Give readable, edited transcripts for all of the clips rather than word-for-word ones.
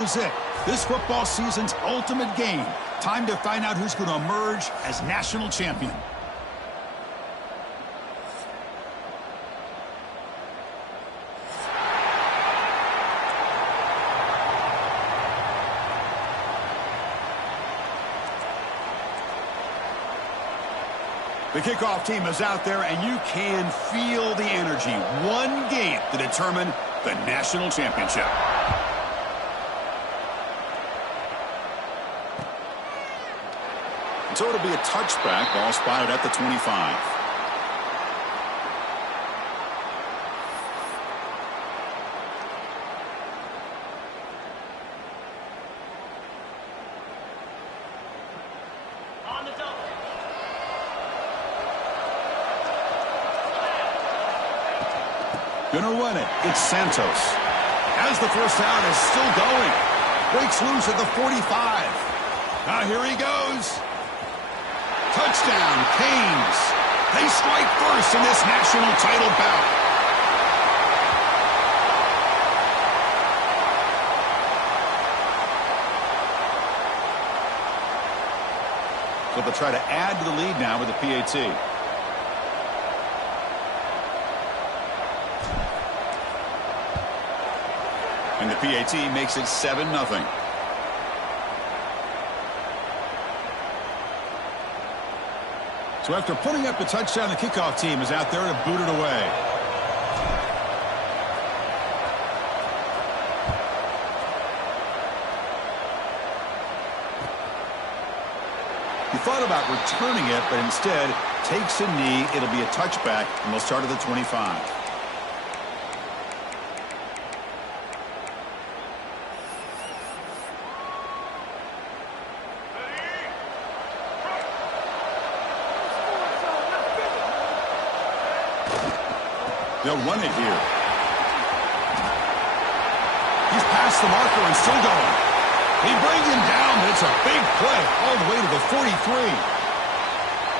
This is it. This football season's ultimate game. Time to find out who's going to emerge as national champion. The kickoff team is out there, and you can feel the energy. One game to determine the national championship. So it'll be a touchback. Ball spotted at the 25. Gonna run it. It's Santos. As the first down is still going. Breaks loose at the 45. Now here he goes. Touchdown, Canes. They strike first in this national title bout. So they'll try to add to the lead now with the PAT. And the PAT makes it 7-0. So after putting up the touchdown, the kickoff team is out there to boot it away. He thought about returning it, but instead takes a knee. It'll be a touchback, and they'll start at the 25. They'll run it here. He's past the marker and still going. He brings him down, but it's a big play all the way to the 43.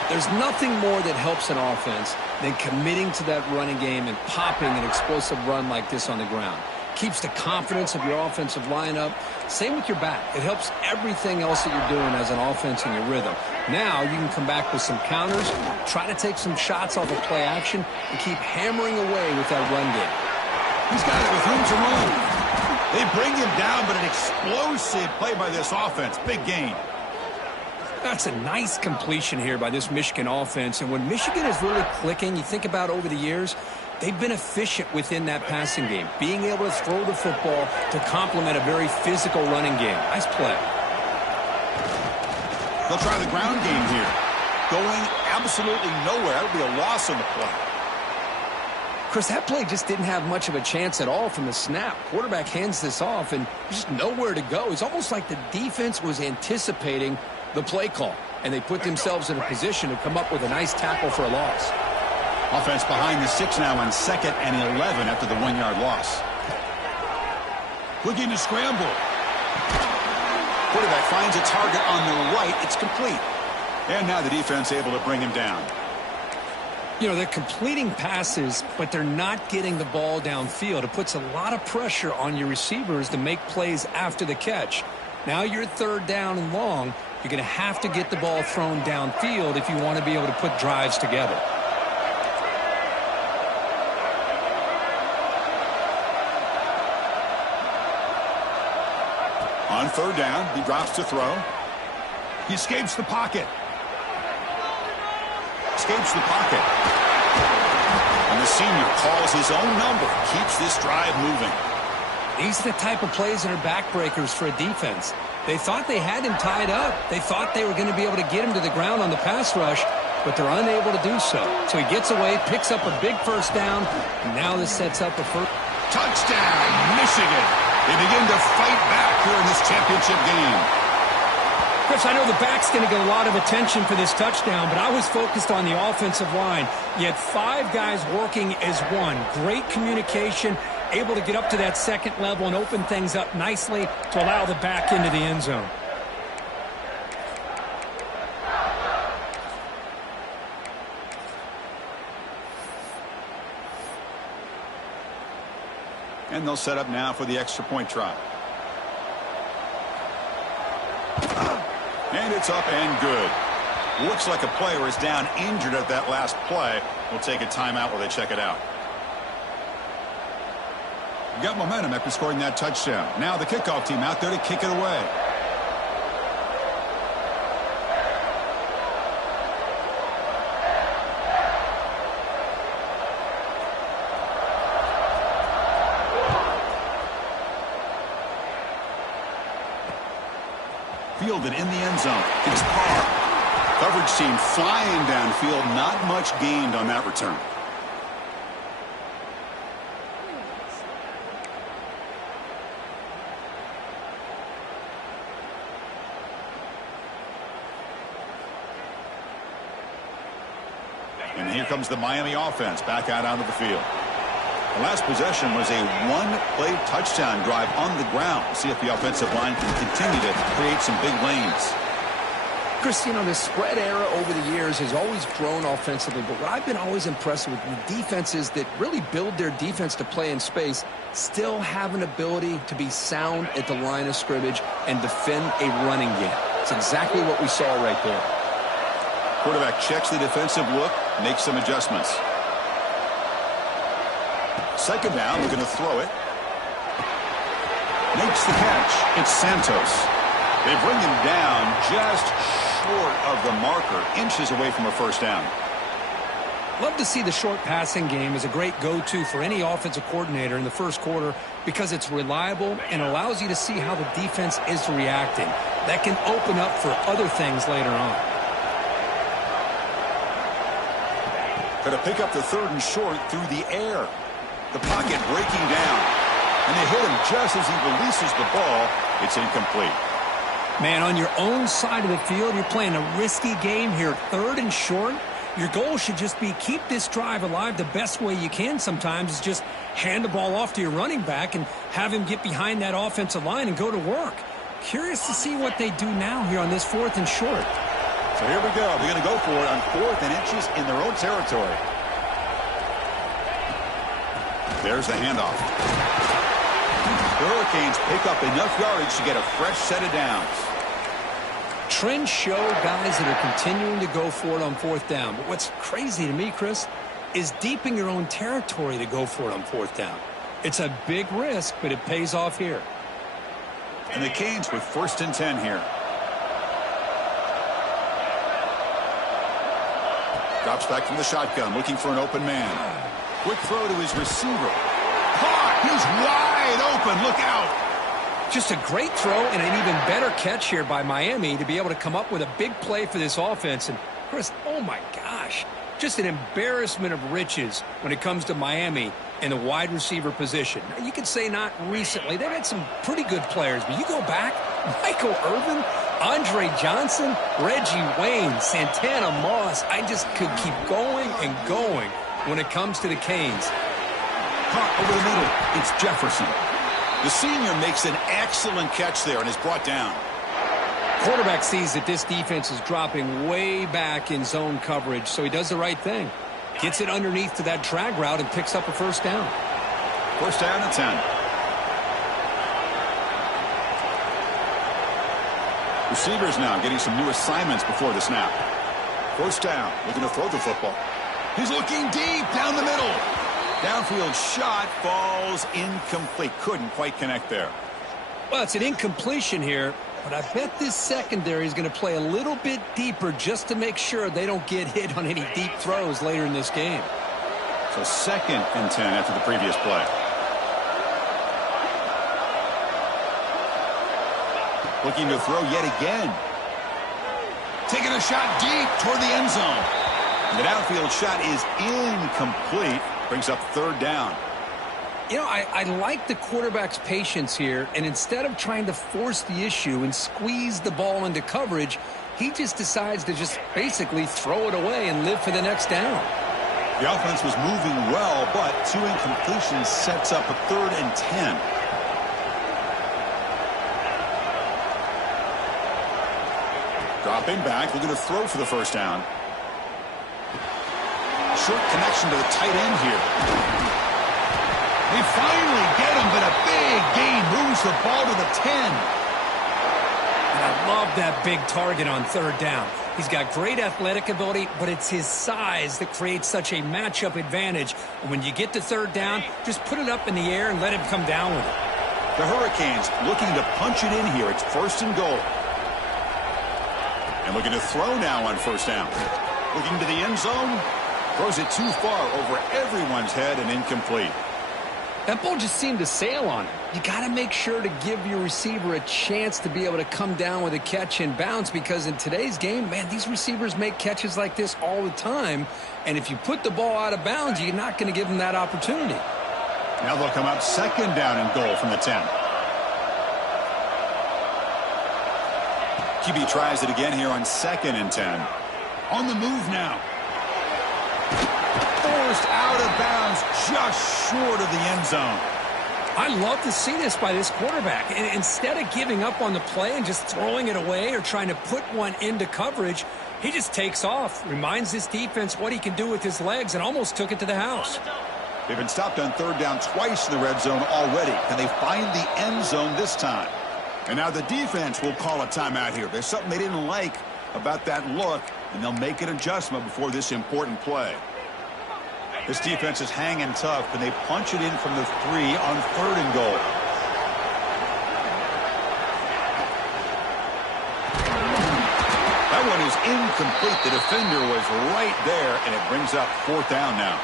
There's nothing more that helps an offense than committing to that running game and popping an explosive run like this on the ground. Keeps the confidence of your offensive lineup. Same with your back. It helps everything else that you're doing as an offense in your rhythm. Now you can come back with some counters, try to take some shots off of play action, and keep hammering away with that run game. He's got it with room to run. They bring him down, but an explosive play by this offense. Big gain. That's a nice completion here by this Michigan offense. And when Michigan is really clicking, you think about over the years, they've been efficient within that passing game, being able to throw the football to complement a very physical running game. Nice play. They'll try the ground game here. Going absolutely nowhere. That would be a loss on the play. Chris, that play just didn't have much of a chance at all from the snap. Quarterback hands this off, and there's just nowhere to go. It's almost like the defense was anticipating the play call, and they put themselves in a position to come up with a nice tackle for a loss. Offense behind the 6 now on 2nd and 11 after the 1-yard loss. Looking to scramble. Quarterback finds a target on the right. It's complete. And now the defense able to bring him down. You know, they're completing passes, but they're not getting the ball downfield. It puts a lot of pressure on your receivers to make plays after the catch. Now you're 3rd down and long. You're going to have to get the ball thrown downfield if you want to be able to put drives together. On 3rd down, he drops to throw. He escapes the pocket. Escapes the pocket. And the senior calls his own number. Keeps this drive moving. These are the type of plays that are backbreakers for a defense. They thought they had him tied up. They thought they were going to be able to get him to the ground on the pass rush, but they're unable to do so. So he gets away, picks up a big 1st down, and now this sets up a first. Touchdown, Michigan. They begin to fight back here in this championship game. Chris, I know the back's going to get a lot of attention for this touchdown, but I was focused on the offensive line. You had 5 guys working as one. Great communication, able to get up to that 2nd level and open things up nicely to allow the back into the end zone. And they'll set up now for the extra point try. And it's up and good. Looks like a player is down injured at that last play. We'll take a timeout while they check it out. You got momentum after scoring that touchdown. Now the kickoff team out there to kick it away. Fielded in the end zone. It's Carr. Coverage team flying downfield. Not much gained on that return. And here comes the Miami offense back out onto the field. The last possession was a one-play touchdown drive on the ground. See if the offensive line can continue to create some big lanes. Chris, you know, the spread era over the years has always grown offensively, but what I've been always impressed with the defenses that really build their defense to play in space still have an ability to be sound at the line of scrimmage and defend a running game. It's exactly what we saw right there. Quarterback checks the defensive look, makes some adjustments. Second down, we're going to throw it. Makes the catch. It's Santos. They bring him down just short of the marker, inches away from a first down. Love to see the short passing game as a great go-to for any offensive coordinator in the first quarter because it's reliable and allows you to see how the defense is reacting. That can open up for other things later on. Going to pick up the third and short through the air. The pocket breaking down. And they hit him just as he releases the ball. It's incomplete. Man, on your own side of the field, you're playing a risky game here. Third and short. Your goal should just be keep this drive alive the best way you can sometimes is just hand the ball off to your running back and have him get behind that offensive line and go to work. Curious to see what they do now here on this fourth and short. So here we go. They're going to go for it on 4th and inches in their own territory. There's the handoff. The Hurricanes pick up enough yardage to get a fresh set of downs. Trends show guys that are continuing to go for it on 4th down. But what's crazy to me, Chris, is deep in your own territory to go for it on 4th down. It's a big risk, but it pays off here. And the Canes with 1st and 10 here. Drops back from the shotgun, looking for an open man. Quick throw to his receiver. Caught! He's wide open. Look out! Just a great throw and an even better catch here by Miami to be able to come up with a big play for this offense. And, Chris, oh my gosh, just an embarrassment of riches when it comes to Miami in the wide receiver position. Now, you could say not recently. They've had some pretty good players, but you go back, Michael Irvin, Andre Johnson, Reggie Wayne, Santana Moss. I just could keep going and going when it comes to the Canes. Caught over the middle. It's Jefferson. The senior makes an excellent catch there and is brought down. Quarterback sees that this defense is dropping way back in zone coverage, so he does the right thing. Gets it underneath to that drag route and picks up a first down. First down and 10. Receivers now getting some new assignments before the snap. First down, looking to throw the football. He's looking deep down the middle. Downfield shot falls incomplete. Couldn't quite connect there. Well, it's an incompletion here, but I bet this secondary is going to play a little bit deeper just to make sure they don't get hit on any deep throws later in this game. So 2nd and 10 after the previous play. Looking to throw yet again. Taking a shot deep toward the end zone. The downfield shot is incomplete. Brings up 3rd down. You know, I like the quarterback's patience here, and instead of trying to force the issue and squeeze the ball into coverage, he just decides to just basically throw it away and live for the next down. The offense was moving well, but 2 incompletions sets up a 3rd and 10. Dropping back, looking to throw for the first down. Short connection to the tight end here. They finally get him, but a big gain moves the ball to the 10. And I love that big target on third down. He's got great athletic ability, but it's his size that creates such a matchup advantage. And when you get to third down, just put it up in the air and let him come down with it. The Hurricanes looking to punch it in here. It's 1st and goal. And looking to throw now on 1st down. Looking to the end zone. Throws it too far over everyone's head and incomplete. That ball just seemed to sail on him. You got to make sure to give your receiver a chance to be able to come down with a catch and bounce, because in today's game, man, these receivers make catches like this all the time. And if you put the ball out of bounds, you're not going to give them that opportunity. Now they'll come up 2nd down and goal from the 10. QB tries it again here on 2nd and 10. On the move now. Forced out of bounds just short of the end zone. I love to see this by this quarterback. And instead of giving up on the play and just throwing it away or trying to put one into coverage, he just takes off, reminds this defense what he can do with his legs, and almost took it to the house. They've been stopped on 3rd down twice in the red zone already. Can they find the end zone this time? And now the defense will call a timeout here. There's something they didn't like about that look, and they'll make an adjustment before this important play. This defense is hanging tough. Can they punch it in from the 3 on 3rd and goal? That one is incomplete. The defender was right there, and it brings up 4th down now.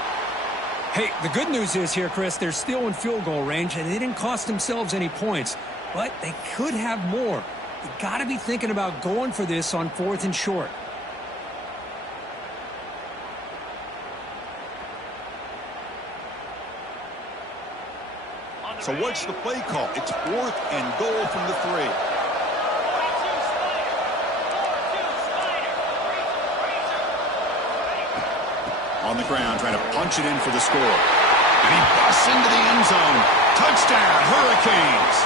Hey, the good news is here, Chris, they're still in field goal range, and they didn't cost themselves any points. But they could have more. You got to be thinking about going for this on 4th and short. So what's the play call? It's 4th and goal from the 3. On the ground, trying to punch it in for the score. And he busts into the end zone. Touchdown, Hurricanes.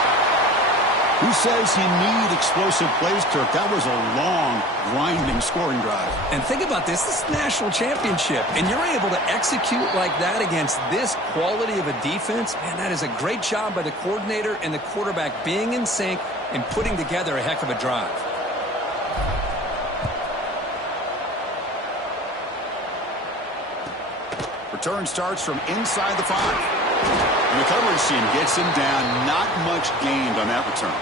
Who says you need explosive plays, Kirk? That was a long, grinding scoring drive. And think about this. This is the national championship, and you're able to execute like that against this quality of a defense. Man, that is a great job by the coordinator and the quarterback being in sync and putting together a heck of a drive. Return starts from inside the 5. The coverage team gets him down. Not much gained on that return.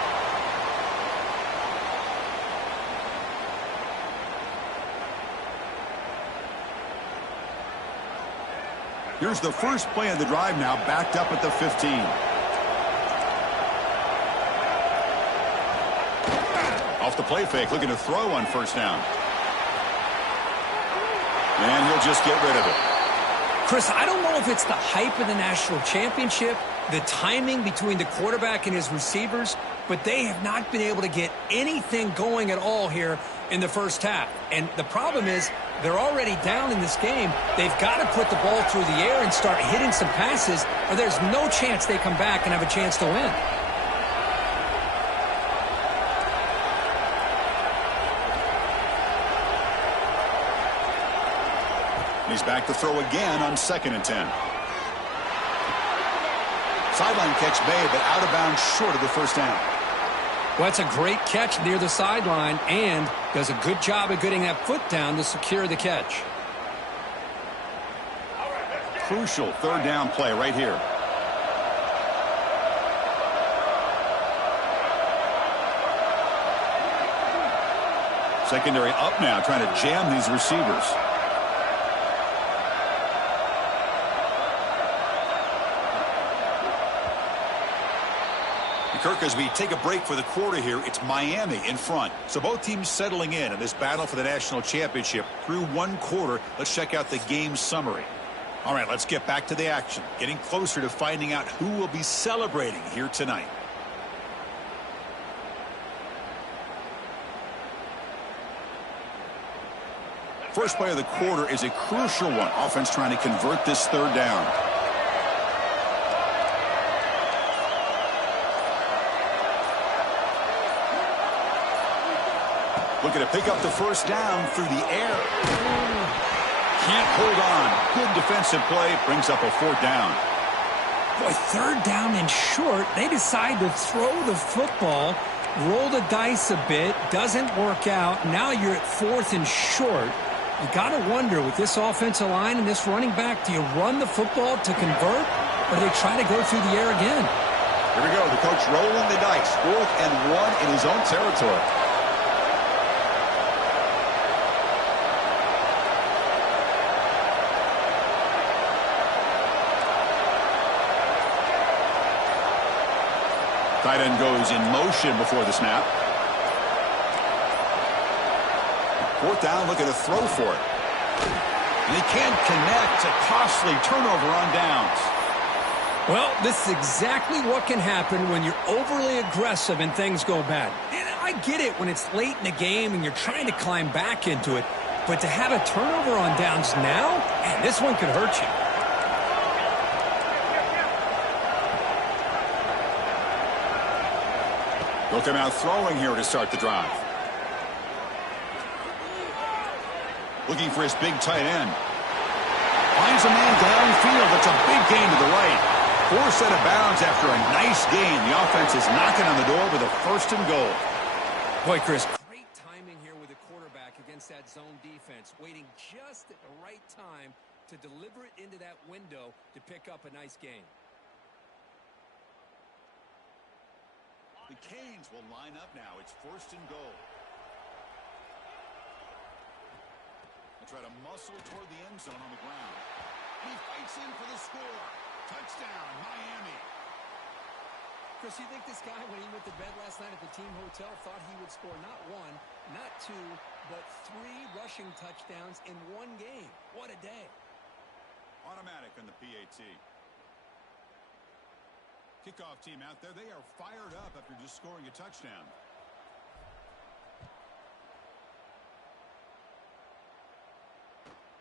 Here's the first play of the drive now, backed up at the 15. Off the play fake, looking to throw on 1st down. And he'll just get rid of it. Chris, I don't know if it's the hype of the national championship, the timing between the quarterback and his receivers, but they have not been able to get anything going at all here in the first half. And the problem is they're already down in this game. They've got to put the ball through the air and start hitting some passes, or there's no chance they come back and have a chance to win. He's back to throw again on 2nd and 10. Sideline catch made, but out of bounds short of the 1st down. Well, that's a great catch near the sideline and does a good job of getting that foot down to secure the catch. Crucial 3rd down play right here. Secondary up now, trying to jam these receivers. Kirk, as we take a break for the quarter here, it's Miami in front. So both teams settling in this battle for the national championship through 1 quarter. Let's check out the game summary. All right, let's get back to the action. Getting closer to finding out who will be celebrating here tonight. First play of the quarter is a crucial one. Offense trying to convert this 3rd down. Looking to pick up the 1st down through the air. Can't hold on. Good defensive play. Brings up a 4th down. Boy, 3rd down and short. They decide to throw the football. Roll the dice a bit, doesn't work out. Now you're at 4th and short. You got to wonder, with this offensive line and this running back, do you run the football to convert, or do they try to go through the air again? Here we go, the coach rolling the dice. 4th and 1 in his own territory. Tight end goes in motion before the snap. 4th down, looking to throw for it. And he can't connect. A costly turnover on downs. Well, this is exactly what can happen when you're overly aggressive and things go bad. And I get it when it's late in the game and you're trying to climb back into it. But to have a turnover on downs now, man, this one could hurt you. They'll come out throwing here to start the drive. Looking for his big tight end. Finds a man downfield. That's a big gain to the right. Forced out of bounds after a nice gain. The offense is knocking on the door with a 1st and goal. Boy, Chris, great timing here with the quarterback against that zone defense. Waiting just at the right time to deliver it into that window to pick up a nice gain. The Canes will line up now. It's 1st and goal. They try to muscle toward the end zone on the ground. He fights in for the score. Touchdown, Miami. Chris, you think this guy, when he went to bed last night at the team hotel, thought he would score not 1, not 2, but 3 rushing touchdowns in one game? What a day. Automatic on the PAT. Kickoff team out there. They are fired up after just scoring a touchdown.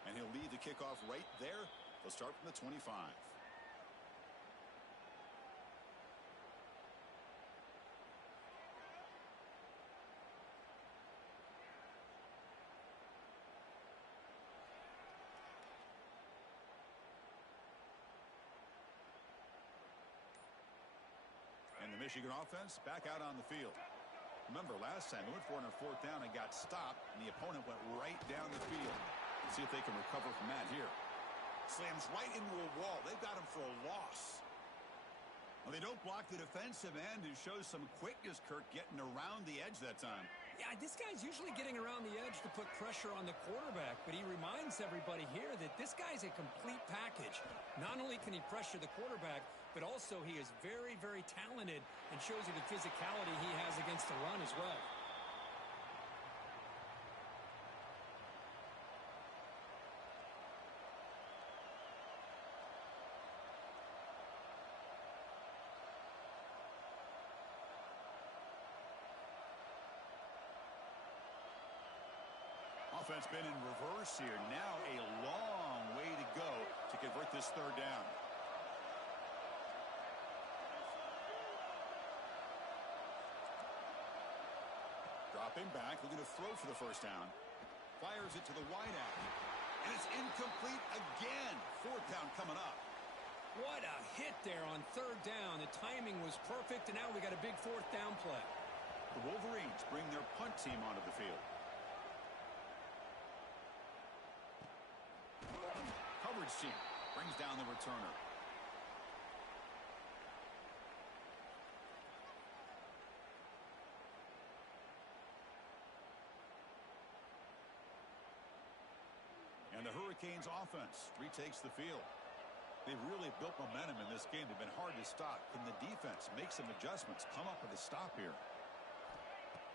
And he'll lead the kickoff right there. They'll start from the 25. And the Michigan offense back out on the field. Remember, last time they went for it on 4th down and got stopped, and the opponent went right down the field. Let's see if they can recover from that here. Slams right into a wall. They've got him for a loss. Well, they don't block the defensive end, who shows some quickness, Kirk, getting around the edge that time. Yeah, this guy's usually getting around the edge to put pressure on the quarterback, but he reminds everybody here that this guy's a complete package. Not only can he pressure the quarterback, but also he is very, very talented and shows you the physicality he has against the run as well. Offense been in reverse here. Now a long way to go to convert this 3rd down. Dropping back, looking to throw for the 1st down. Fires it to the wideout. And it's incomplete again. 4th down coming up. What a hit there on 3rd down. The timing was perfect, and now we got a big 4th down play. The Wolverines bring their punt team onto the field. Coverage team brings down the returner. And the Hurricanes offense retakes the field. They've really built momentum in this game. They've been hard to stop. Can the defense make some adjustments, come up with a stop here?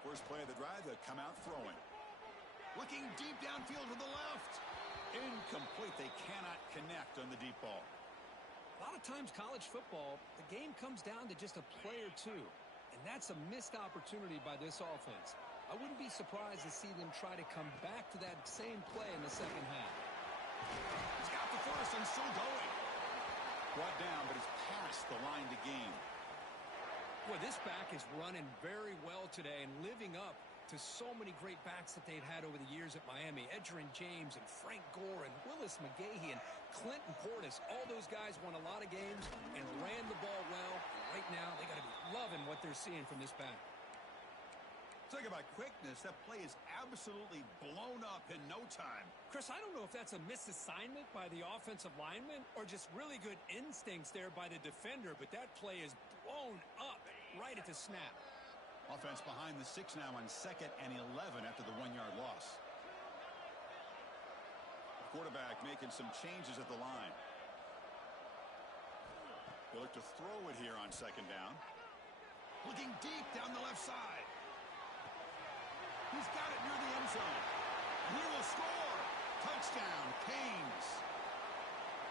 First play of the drive, they come out throwing. Looking deep downfield to the left. Incomplete. They cannot connect on the deep ball. A lot of times college football, the game comes down to just a play or two. And that's a missed opportunity by this offense. I wouldn't be surprised to see them try to come back to that same play in the 2nd half. He's got the first and still going. Brought down, but it's past the line to gain. Boy, this back is running very well today and living up to so many great backs that they've had over the years at Miami. Edgerrin James and Frank Gore and Willis McGahee and Clinton Portis. All those guys won a lot of games and ran the ball well. Right now, they got to be loving what they're seeing from this back. Talk about quickness. That play is absolutely blown up in no time. Chris, I don't know if that's a misassignment by the offensive lineman or just really good instincts there by the defender, but that play is blown up right at the snap. Offense behind the 6 now on 2nd and 11 after the 1-yard loss. Quarterback making some changes at the line. They look to throw it here on 2nd down. Looking deep down the left side. He's got it near the end zone. And he will score. Touchdown, Canes.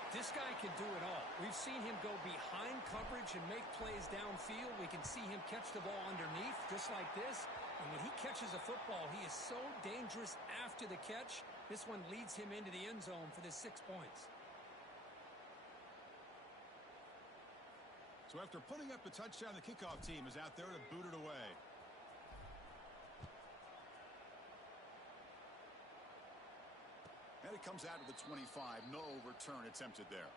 This guy can do it all. We've seen him go behind coverage and make plays downfield. We can see him catch the ball underneath just like this. And when he catches a football, he is so dangerous after the catch. This one leads him into the end zone for the 6 points. So after putting up the touchdown, the kickoff team is out there to boot it away. And it comes out to the 25. No return attempted there.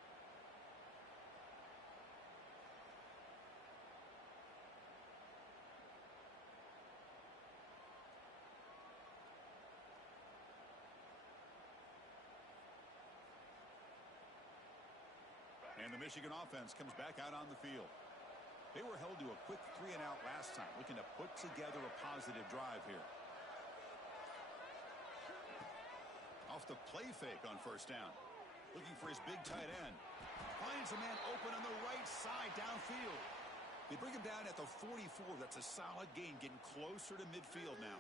And the Michigan offense comes back out on the field. They were held to a quick 3-and-out last time, looking to put together a positive drive here. Off the play fake on 1st down. Looking for his big tight end. Finds a man open on the right side downfield. They bring him down at the 44. That's a solid gain, getting closer to midfield now.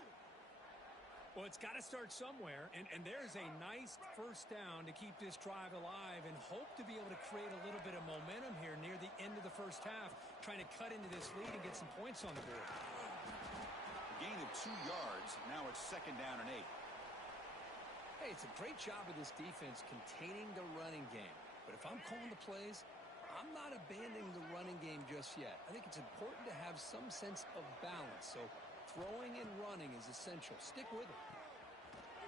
Well, it's got to start somewhere, and there's a nice 1st down to keep this drive alive and hope to be able to create a little bit of momentum here near the end of the 1st half, trying to cut into this lead and get some points on the board. A gain of 2 yards. Now it's 2nd down and 8. Hey, it's a great job of this defense containing the running game. But if I'm calling the plays, I'm not abandoning the running game just yet. I think it's important to have some sense of balance. So throwing and running is essential. Stick with it.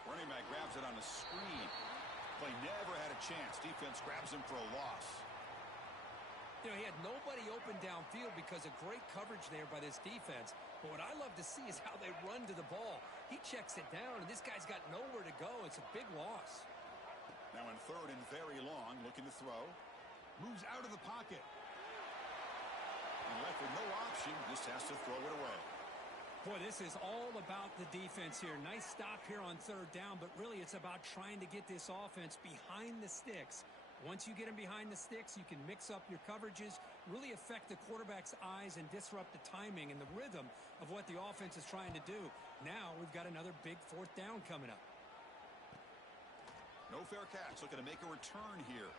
Running back grabs it on a screen. Play never had a chance. Defense grabs him for a loss. You know, he had nobody open downfield because of great coverage there by this defense. But what I love to see is how they run to the ball. He checks it down, and this guy's got nowhere to go. It's a big loss. Now in 3rd and very long, looking to throw. Moves out of the pocket. And left with no option, just has to throw it away. Boy, this is all about the defense here. Nice stop here on 3rd down, but really it's about trying to get this offense behind the sticks. Once you get them behind the sticks, you can mix up your coverages, really affect the quarterback's eyes and disrupt the timing and the rhythm of what the offense is trying to do. Now we've got another big 4th down coming up. No fair catch. Looking to make a return here.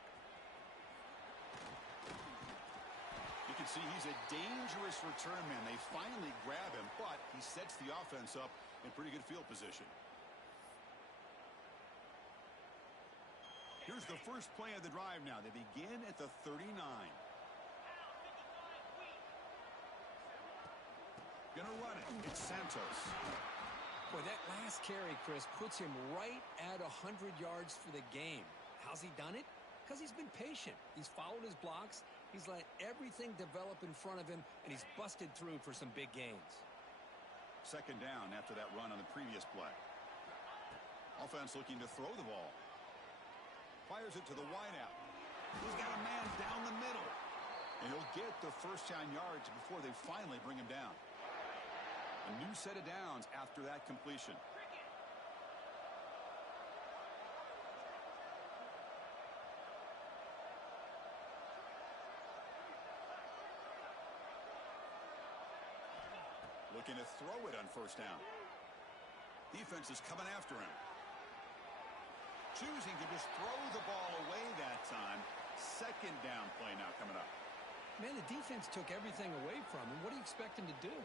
You can see he's a dangerous return man. They finally grab him, but he sets the offense up in pretty good field position. Here's the first play of the drive now. They begin at the 39. Gonna run it. It's Santos. Boy, that last carry, Chris, puts him right at 100 yards for the game. How's he done it? Because he's been patient. He's followed his blocks. He's let everything develop in front of him, and he's busted through for some big gains. 2nd down after that run on the previous play. Offense looking to throw the ball. Fires it to the wideout. He's got a man down the middle. And he'll get the 1st down yards before they finally bring him down. A new set of downs after that completion. Looking to throw it on 1st down. Defense is coming after him. Choosing to just throw the ball away that time. 2nd down play now coming up. Man, the defense took everything away from him. What do you expect him to do?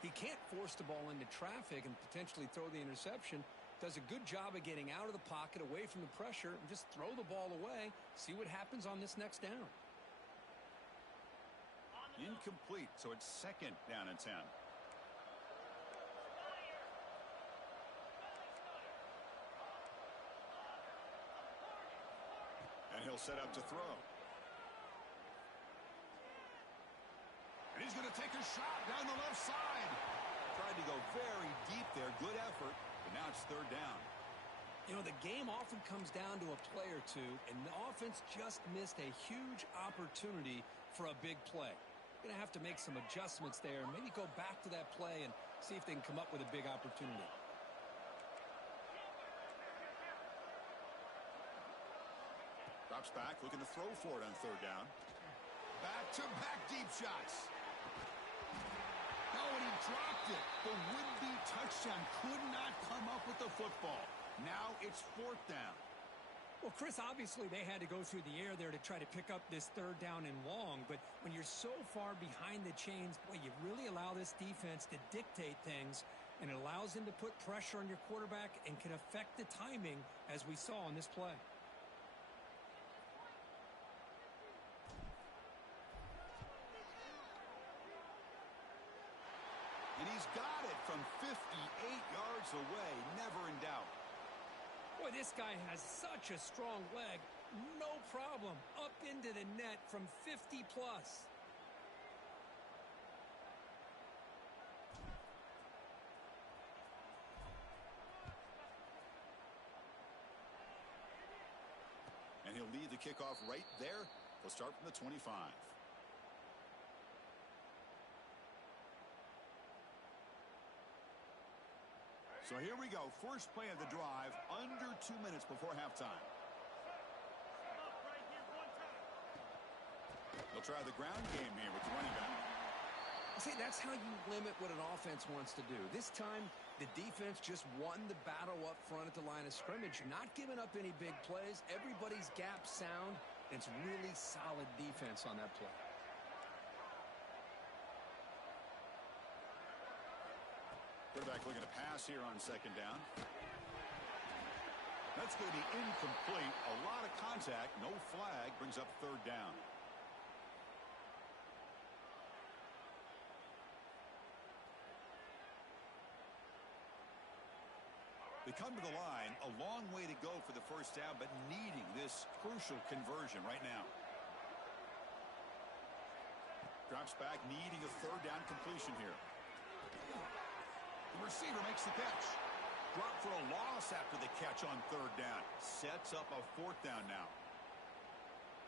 He can't force the ball into traffic and potentially throw the interception. Does a good job of getting out of the pocket, away from the pressure, and just throw the ball away. See what happens on this next down. Incomplete, so it's 2nd down and 10. And he'll set up to throw. And he's going to take a shot down the left side. Tried to go very there. Good effort, but now it's third down. You know, the game often comes down to a play or two, and the offense just missed a huge opportunity for a big play. Going to have to make some adjustments there and maybe go back to that play and see if they can come up with a big opportunity. Drops back, looking to throw for it on third down. Back-to-back deep shots. Oh, and he dropped it. The would-be touchdown could not come up with the football. Now it's fourth down. Well, Chris, obviously they had to go through the air there to try to pick up this third down and long, but when you're so far behind the chains, boy, you really allow this defense to dictate things, and it allows them to put pressure on your quarterback and can affect the timing, as we saw on this play. And he's got it from 58 yards away, never in doubt. Boy, this guy has such a strong leg. No problem. Up into the net from 50 plus. And he'll lead the kickoff right there. He'll start from the 25. So here we go. First play of the drive, under 2 minutes before halftime. They'll try the ground game here with the running back. See, that's how you limit what an offense wants to do. This time, the defense just won the battle up front at the line of scrimmage, not giving up any big plays. Everybody's gap sound. It's really solid defense on that play. Quarterback looking to pass here on second down. That's going to be incomplete. A lot of contact. No flag. Brings up third down. They come to the line. A long way to go for the first down, but needing this crucial conversion right now. Drops back, needing a third down completion here. The receiver makes the catch. Dropped for a loss after the catch on third down. Sets up a fourth down now.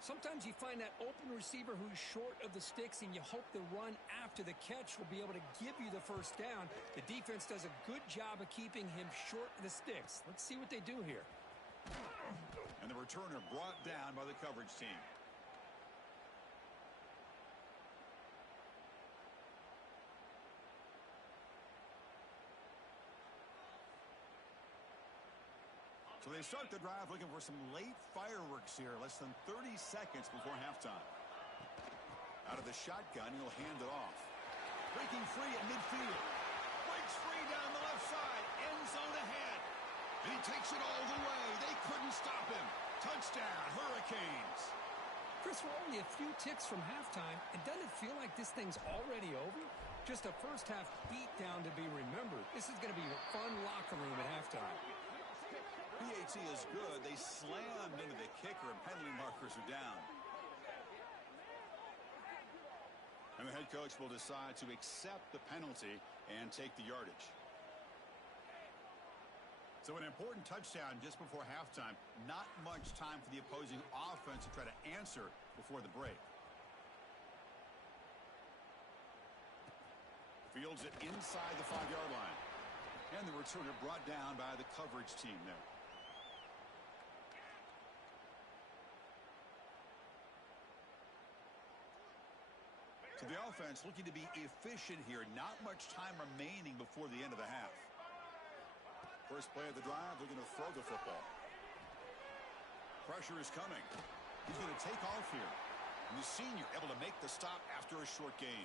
Sometimes you find that open receiver who's short of the sticks, and you hope the run after the catch will be able to give you the first down. The defense does a good job of keeping him short of the sticks. Let's see what they do here. And the returner brought down by the coverage team. So they start the drive looking for some late fireworks here. Less than 30 seconds before halftime. Out of the shotgun, he'll hand it off. Breaking free at midfield. Breaks free down the left side. End zone ahead. And he takes it all the way. They couldn't stop him. Touchdown, Hurricanes. Chris, we're only a few ticks from halftime, and doesn't it feel like this thing's already over? Just a first-half beatdown to be remembered. This is going to be a fun locker room at halftime. PAT is good. They slammed into the kicker, and penalty markers are down. And the head coach will decide to accept the penalty and take the yardage. So an important touchdown just before halftime. Not much time for the opposing offense to try to answer before the break. Fields it inside the 5-yard line. And the returner brought down by the coverage team there. So the offense looking to be efficient here. Not much time remaining before the end of the half. First play of the drive, they're going to throw the football. Pressure is coming. He's going to take off here. And the senior able to make the stop after a short gain.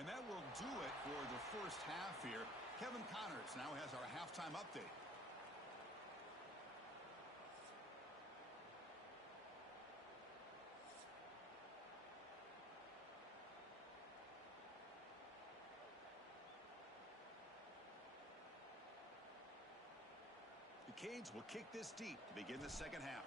And that will do it for the first half here. Kevin Connors now has our halftime update. The Canes will kick this deep to begin the second half.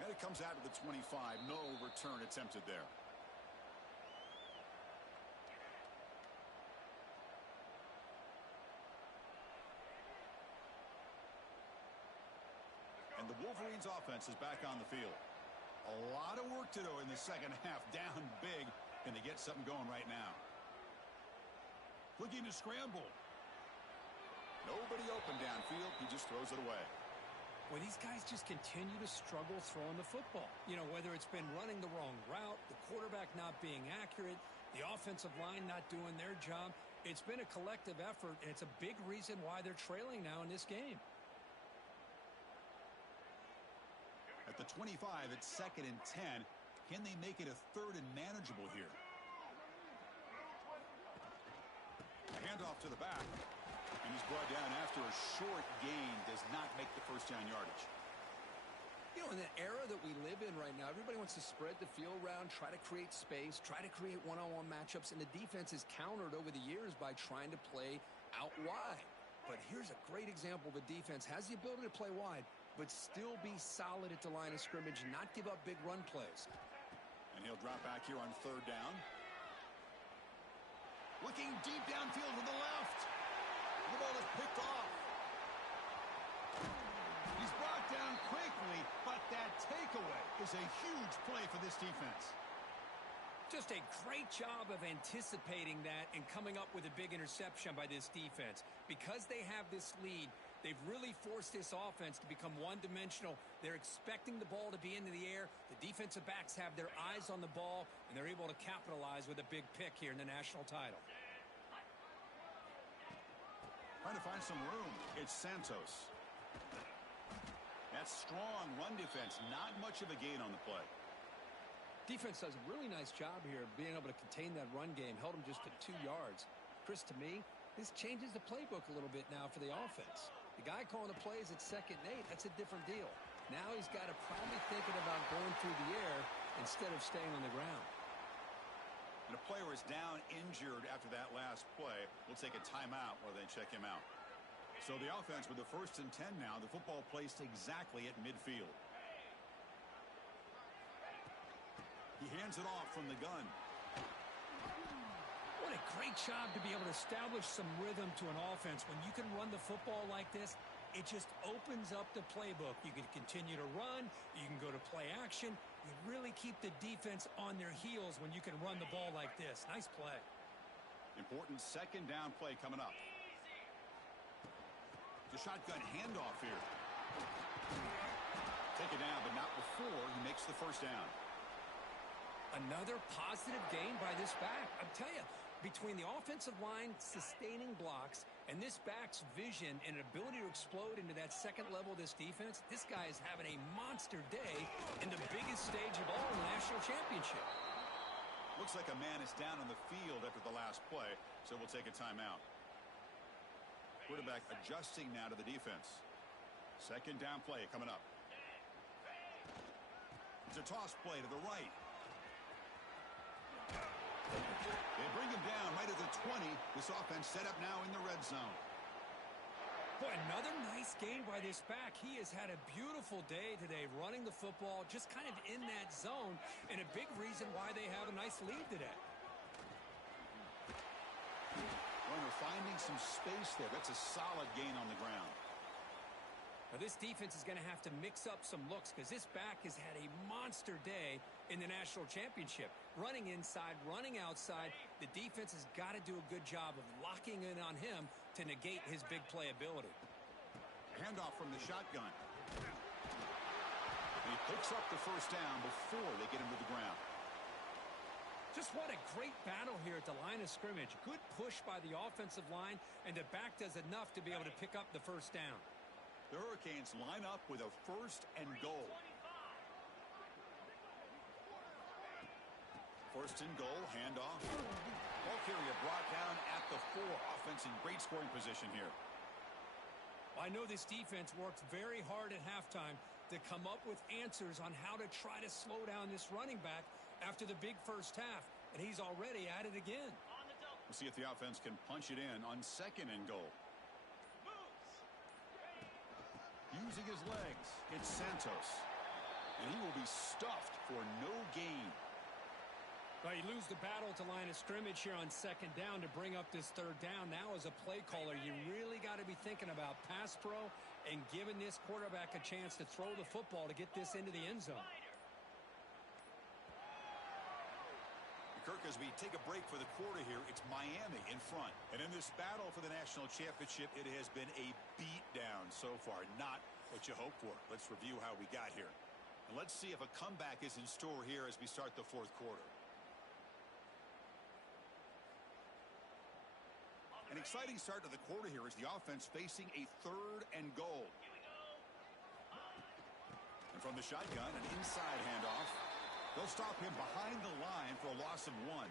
And And it comes out to the 25. No return attempted there. And the Wolverines offense is back on the field. A lot of work to do in the second half. Down big, and they get something going right now. Looking to scramble. Nobody open downfield. He just throws it away. Well, these guys just continue to struggle throwing the football. You know, whether it's been running the wrong route, the quarterback not being accurate, the offensive line not doing their job. It's been a collective effort, and it's a big reason why they're trailing now in this game. At the 25, it's 2nd and 10. Can they make it a 3rd and manageable here? A handoff to the back. And he's brought down after a short gain. Does not make the first down yardage. You know, in the era that we live in right now, everybody wants to spread the field around, try to create space, try to create one-on-one matchups, and the defense is countered over the years by trying to play out wide. But here's a great example of a defense has the ability to play wide, but still be solid at the line of scrimmage, not give up big run plays. And he'll drop back here on 3rd down. Looking deep downfield to the left. The ball is picked off. He's brought down quickly, but that takeaway is a huge play for this defense. Just a great job of anticipating that and coming up with a big interception by this defense. Because they have this lead, they've really forced this offense to become one-dimensional. They're expecting the ball to be into the air. The defensive backs have their eyes on the ball, and they're able to capitalize with a big pick here in the national title. Trying to find some room. It's Santos. That's strong run defense. Not much of a gain on the play. Defense does a really nice job here of being able to contain that run game. Held them just to 2 yards. Chris, to me, this changes the playbook a little bit now for the offense. The guy calling the plays at 2nd and 8, that's a different deal. Now he's got to probably thinking about going through the air instead of staying on the ground. And a player is down injured after that last play. We'll take a timeout while they check him out. So the offense with the 1st and 10 now. The football placed exactly at midfield. He hands it off from the gun. What a great job to be able to establish some rhythm to an offense. When you can run the football like this, it just opens up the playbook. You can continue to run. You can go to play action. You really keep the defense on their heels when you can run the ball like this. Nice play. Important 2nd down play coming up. The shotgun handoff here. Take it down, but not before he makes the 1st down. Another positive gain by this back. I'll tell you, between the offensive line sustaining blocks and this back's vision and ability to explode into that 2nd level of this defense, this guy is having a monster day in the biggest stage of all in the national championship. Looks like a man is down on the field after the last play, so we'll take a timeout. Quarterback adjusting now to the defense. 2nd down play coming up. It's a toss play to the right. They bring him down right at the 20. This offense set up now in the red zone. Boy, another nice game by this back. He has had a beautiful day today running the football, just kind of in that zone, and a big reason why they have a nice lead today. Runner finding some space there. That's a solid gain on the ground. Now, this defense is going to have to mix up some looks because this back has had a monster day in the national championship. Running inside, running outside. The defense has got to do a good job of locking in on him to negate his big play ability. Handoff from the shotgun. And he picks up the 1st down before they get him to the ground. Just what a great battle here at the line of scrimmage. Good push by the offensive line, and the back does enough to be able to pick up the 1st down. The Hurricanes line up with a 1st and goal. 1st and goal, handoff. Ball carrier brought down at the 4. Offense in great scoring position here. I know this defense worked very hard at halftime to come up with answers on how to try to slow down this running back after the big 1st half, and he's already at it again. We'll see if the offense can punch it in on 2nd and goal. Using his legs, it's Santos. And he will be stuffed for no gain. Well, you lose the battle at the line of scrimmage here on second down to bring up this third down. Now, as a play caller, you really got to be thinking about pass pro and giving this quarterback a chance to throw the football to get this into the end zone. Kirk, as we take a break for the quarter here, it's Miami in front. And in this battle for the national championship, it has been a beatdown so far. Not what you hope for. Let's review how we got here. And let's see if a comeback is in store here as we start the fourth quarter. An exciting start to the quarter here as the offense facing a 3rd and goal. And from the shotgun, an inside handoff. They'll stop him behind the line for a loss of 1.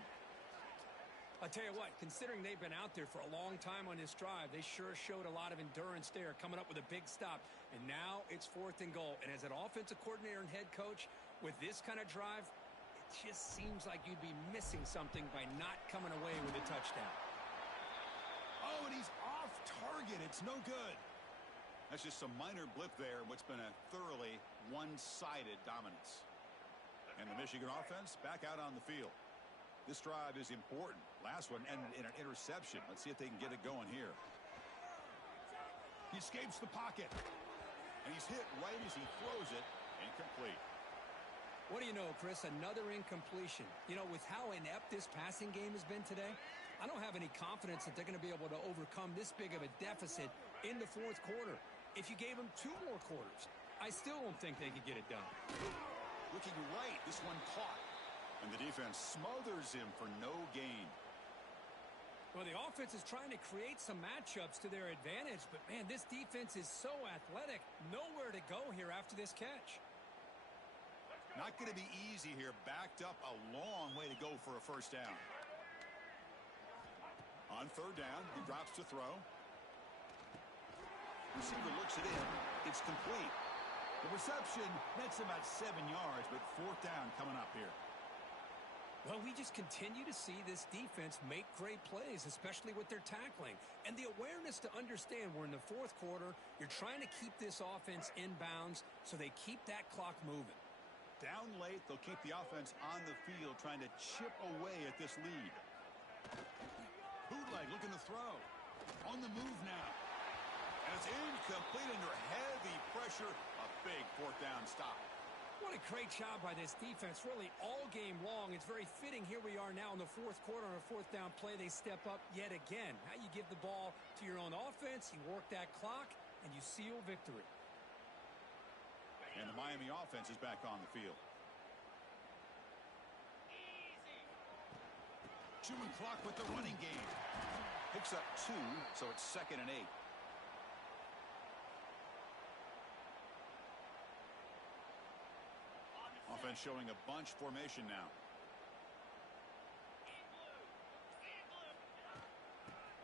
I'll tell you what, considering they've been out there for a long time on this drive, they sure showed a lot of endurance there, coming up with a big stop. And now it's 4th and goal. And as an offensive coordinator and head coach, with this kind of drive, it just seems like you'd be missing something by not coming away with a touchdown. Oh, and he's off target. It's no good. That's just some minor blip there in what's been a thoroughly one-sided dominance. And the Michigan offense back out on the field. This drive is important. Last one ended in an interception. Let's see if they can get it going here. He escapes the pocket. And he's hit right as he throws it. Incomplete. What do you know, Chris? Another incompletion. You know, with how inept this passing game has been today, I don't have any confidence that they're going to be able to overcome this big of a deficit in the fourth quarter. If you gave them 2 more quarters, I still don't think they could get it done. Looking right, this one caught. And the defense smothers him for no gain. Well, the offense is trying to create some matchups to their advantage, but, man, this defense is so athletic. Nowhere to go here after this catch. Not going to be easy here. Backed up a long way to go for a first down. On 3rd down, he drops to throw. Receiver looks it in. It's complete. The reception nets about 7 yards, but 4th down coming up here. Well, we just continue to see this defense make great plays, especially with their tackling. And the awareness to understand we're in the fourth quarter, you're trying to keep this offense in bounds so they keep that clock moving. Down late, they'll keep the offense on the field trying to chip away at this lead. Bootleg looking to throw. On the move now. And it's incomplete under heavy pressure. A big 4th down stop. What a great job by this defense, really all game long. It's very fitting. Here we are now in the fourth quarter on a 4th down play. They step up yet again. Now you give the ball to your own offense, you work that clock, and you seal victory. And the Miami offense is back on the field. Chewing clock with the running game. Picks up 2, so it's 2nd and 8. Offense showing a bunch formation now.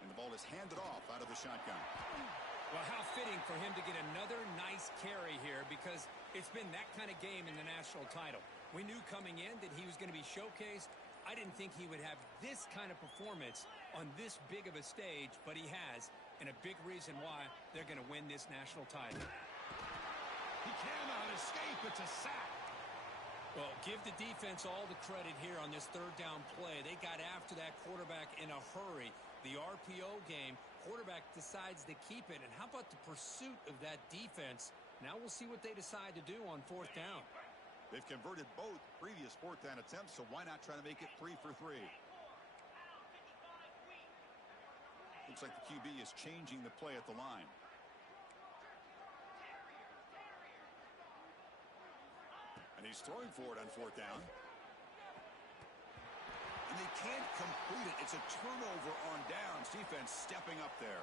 And the ball is handed off out of the shotgun. Well, how fitting for him to get another nice carry here, because it's been that kind of game in the national title. We knew coming in that he was going to be showcased. I didn't think he would have this kind of performance on this big of a stage, but he has, and a big reason why they're going to win this national title. He cannot escape. It's a sack. Well, give the defense all the credit here on this 3rd down play. They got after that quarterback in a hurry. The RPO game, quarterback decides to keep it. And how about the pursuit of that defense? Now we'll see what they decide to do on 4th down. They've converted both previous 4th down attempts, so why not try to make it 3 for 3? Looks like the QB is changing the play at the line. And he's throwing for it on 4th down. And they can't complete it. It's a turnover on downs. Defense stepping up there.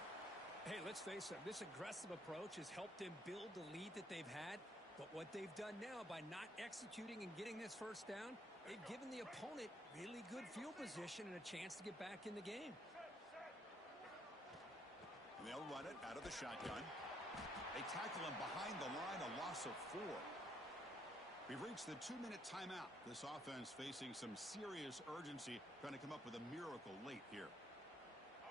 Hey, let's face it. This aggressive approach has helped them build the lead that they've had. But what they've done now by not executing and getting this first down, they've given the opponent really good field position and a chance to get back in the game. And they'll run it out of the shotgun. They tackle him behind the line, a loss of 4. We've reached the 2-minute timeout. This offense facing some serious urgency, trying to come up with a miracle late here.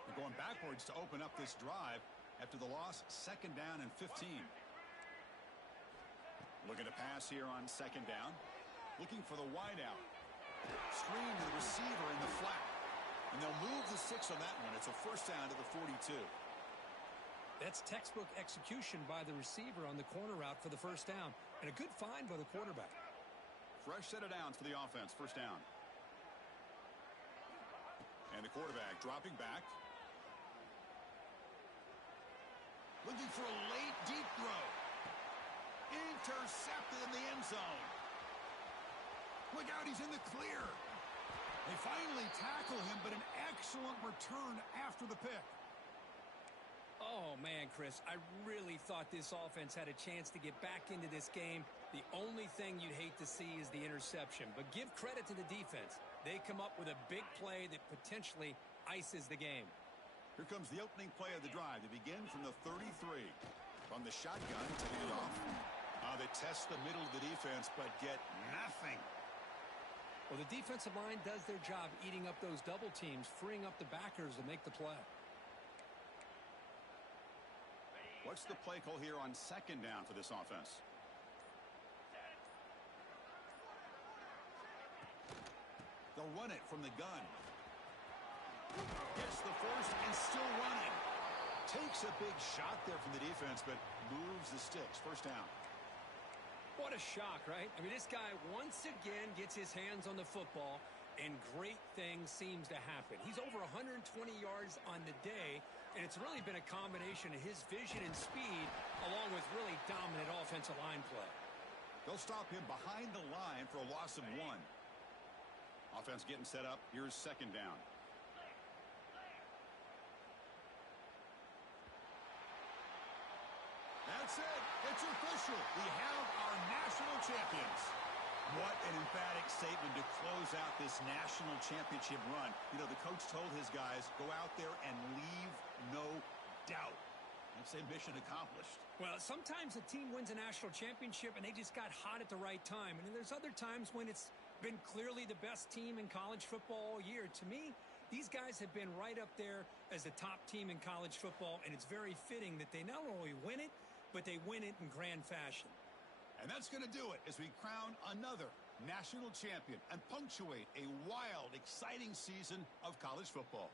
They're going backwards to open up this drive after the loss, 2nd down and 15. Looking to pass here on second down. Looking for the wide out. Screen to the receiver in the flat. And they'll move the 6 on that one. It's a first down to the 42. That's textbook execution by the receiver on the corner route for the first down. And a good find by the quarterback. Fresh set of downs for the offense. First down. And the quarterback dropping back. Looking for a late deep throw. Intercepted in the end zone. Look out, he's in the clear. They finally tackle him, but an excellent return after the pick. Oh, man, Chris, I really thought this offense had a chance to get back into this game. The only thing you'd hate to see is the interception. But give credit to the defense. They come up with a big play that potentially ices the game. Here comes the opening play of the drive. They begin from the 33. From the shotgun, taking it off. They test the middle of the defense, but get nothing. Well, the defensive line does their job eating up those double teams, freeing up the backers to make the play. What's the play call here on second down for this offense? They'll run it from the gun. Gets the first and still running. Takes a big shot there from the defense, but moves the sticks. First down. What a shock, right? I mean, this guy once again gets his hands on the football, and great things seems to happen. He's over 120 yards on the day, and it's really been a combination of his vision and speed along with really dominant offensive line play. They'll stop him behind the line for a loss of 1. Offense getting set up. Here's second down. That's it. It's official. We have our national champions. What an emphatic statement to close out this national championship run. You know, the coach told his guys, go out there and leave no doubt. I'd say mission accomplished. Well, sometimes a team wins a national championship and they just got hot at the right time. And then there's other times when it's been clearly the best team in college football all year. To me, these guys have been right up there as the top team in college football, and it's very fitting that they not only win it, but they win it in grand fashion. And that's going to do it as we crown another national champion and punctuate a wild, exciting season of college football.